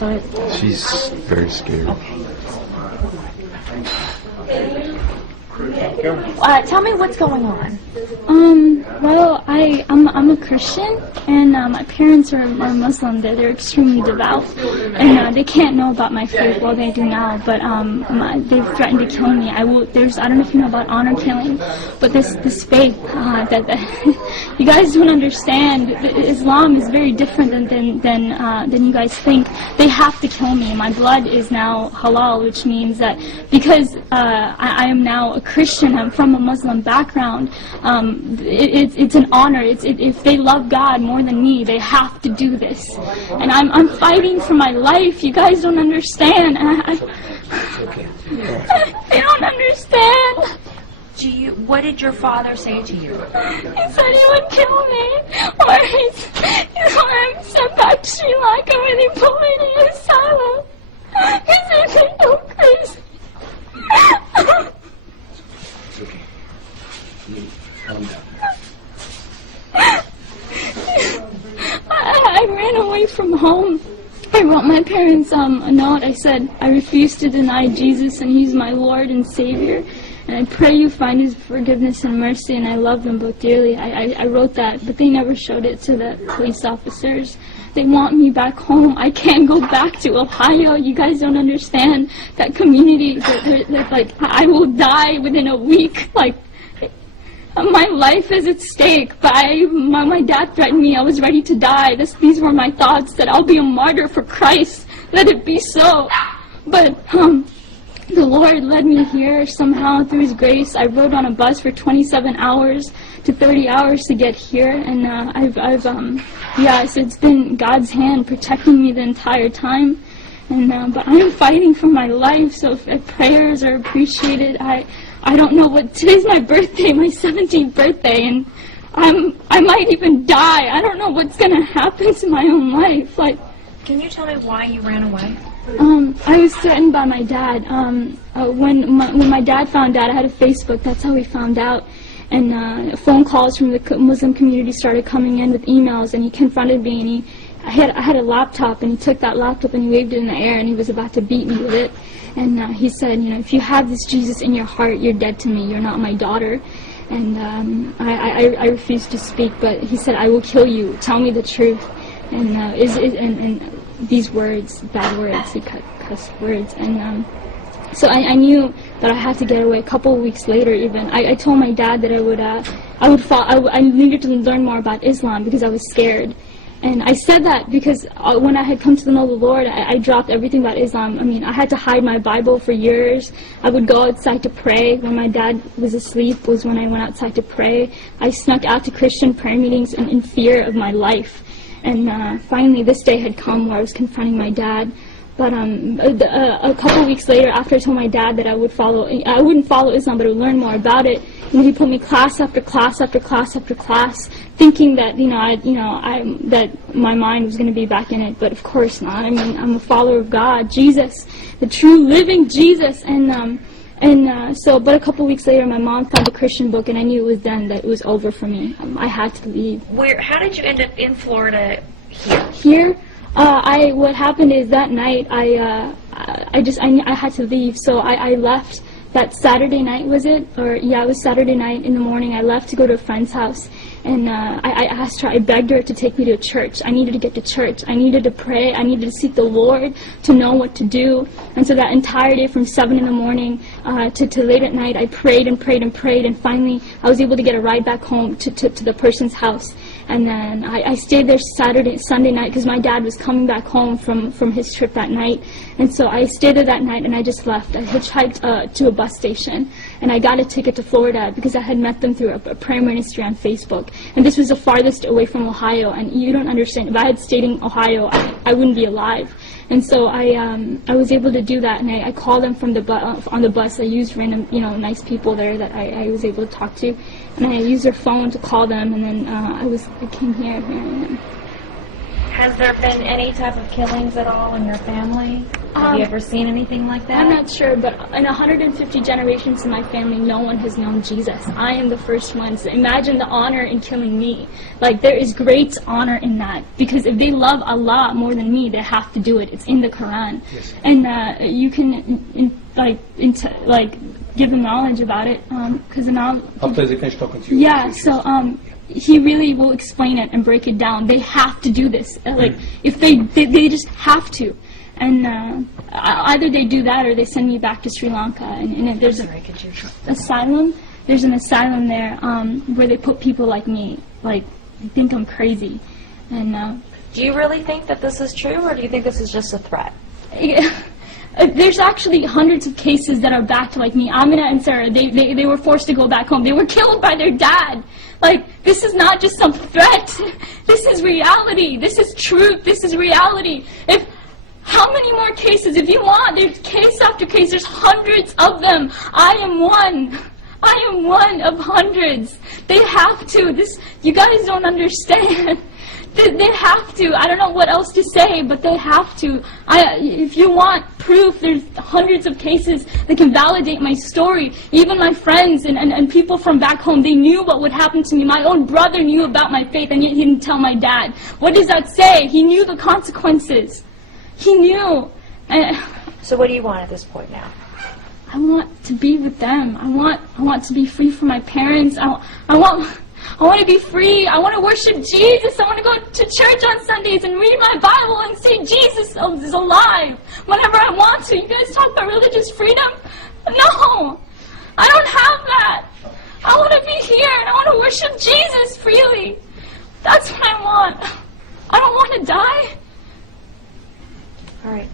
Wait. She's very scared. Tell me what's going on. Well, I'm a Christian, and my parents are Muslim. They're extremely devout, and they can't know about my faith. Well, they do now, but they've threatened to kill me. I don't know if you know about honor killing, but this faith that you guys don't understand. Islam is very different than you guys think. They have to kill me. My blood is now halal, which means that because I am now a Christian, I'm from a Muslim background. It's an honor. If they love God more than me, they have to do this. And I'm fighting for my life. You guys don't understand. They don't understand. What did your father say to you? He said he would kill me, or I'm sent back to Sri Lanka where they put me in asylum. He said they go crazy. It's okay. Calm down. I ran away from home. I wrote my parents a note. I said, I refuse to deny Jesus, and He's my Lord and Savior. And I pray you find His forgiveness and mercy, and I love them both dearly. I wrote that, but they never showed it to the police officers. They want me back home. I can't go back to Ohio. You guys don't understand that community. Like, I will die within a week. Like, my life is at stake. But my dad threatened me. I was ready to die. These were my thoughts, that I'll be a martyr for Christ. Let it be so. But the Lord led me here somehow through His grace. I rode on a bus for 27 hours to 30 hours to get here, and so it's been God's hand protecting me the entire time. And but I'm fighting for my life, so if prayers are appreciated. I don't know what, today's my birthday, my 17th birthday, and I might even die. I don't know what's gonna happen to my own life. Like, can you tell me why you ran away? I was threatened by my dad. When my dad found out, I had a Facebook. That's how we found out. And phone calls from the Muslim community started coming in with emails, and he confronted me. And I had a laptop, and he took that laptop and he waved it in the air, and he was about to beat me with it. And he said, if you have this Jesus in your heart, you're dead to me. You're not my daughter. And I refused to speak, but he said, I will kill you. Tell me the truth. And these words, bad words, he cuss words, and so I knew that I had to get away. A couple of weeks later, even I told my dad that I needed to learn more about Islam because I was scared, and I said that because when I had come to know the Lord, I dropped everything about Islam. I mean, I had to hide my Bible for years. I would go outside to pray when my dad was asleep. Was when I went outside to pray. I snuck out to Christian prayer meetings in fear of my life. And finally, this day had come where I was confronting my dad. But a couple of weeks later, after I told my dad that I wouldn't follow Islam, but I would learn more about it, he put me class after class after class after class, thinking that that my mind was going to be back in it. But of course not. I mean, I'm a follower of God, Jesus, the true living Jesus, but a couple of weeks later, my mom found a Christian book, and I knew it was then that it was over for me. I had to leave. How did you end up in Florida here? Here, what happened is that night, I had to leave, so I left. That Saturday night, was it? It was Saturday night in the morning. I left to go to a friend's house, and I asked her, I begged her to take me to church. I needed to get to church. I needed to pray. I needed to seek the Lord to know what to do. And so that entire day from 7 in the morning to late at night, I prayed and prayed and prayed, and finally I was able to get a ride back home to the person's house. And then I stayed there Sunday night, because my dad was coming back home from his trip that night. And so I stayed there that night, and I just left. I hitchhiked to a bus station, and I got a ticket to Florida because I had met them through a prayer ministry on Facebook. And this was the farthest away from Ohio, and you don't understand. If I had stayed in Ohio, I wouldn't be alive. And so I was able to do that, and I called them from on the bus. I used random, nice people there that I was able to talk to, and I used their phone to call them, and then I came here. Has there been any type of killings at all in your family? Have you ever seen anything like that? I'm not sure, but in 150 generations in my family, no one has known Jesus. I am the first one. So imagine the honor in killing me. Like, there is great honor in that. Because if they love Allah more than me, they have to do it. It's in the Quran. Yes. And you can, give them knowledge about it. Because now... After they finish talking to you. Yeah, so he really will explain it and break it down. They have to do this. If they just have to. And either they do that or they send me back to Sri Lanka. And if there's an asylum, there's an asylum there where they put people like me. Like, they think I'm crazy. And Do you really think that this is true, or do you think this is just a threat? there's actually hundreds of cases that are backed like me. Amina and Sarah, they were forced to go back home. They were killed by their dad. Like, this is not just some threat. This is reality. This is truth. This is reality. How many more cases? If you want, there's case after case. There's hundreds of them. I am one. I am one of hundreds. They have to. You guys don't understand. They have to. I don't know what else to say, but they have to. If you want proof, there's hundreds of cases that can validate my story. Even my friends and people from back home, they knew what would happen to me. My own brother knew about my faith, and yet he didn't tell my dad. What does that say? He knew the consequences. He knew. So what do you want at this point now? I want to be with them. I want to be free from my parents. I want to be free. I want to worship Jesus. I want to go to church on Sundays and read my Bible and say Jesus is alive whenever I want to. You guys talk about religious freedom? No, I don't have that. I want to be here and I want to worship Jesus freely. That's what I want. I don't want to die. All right.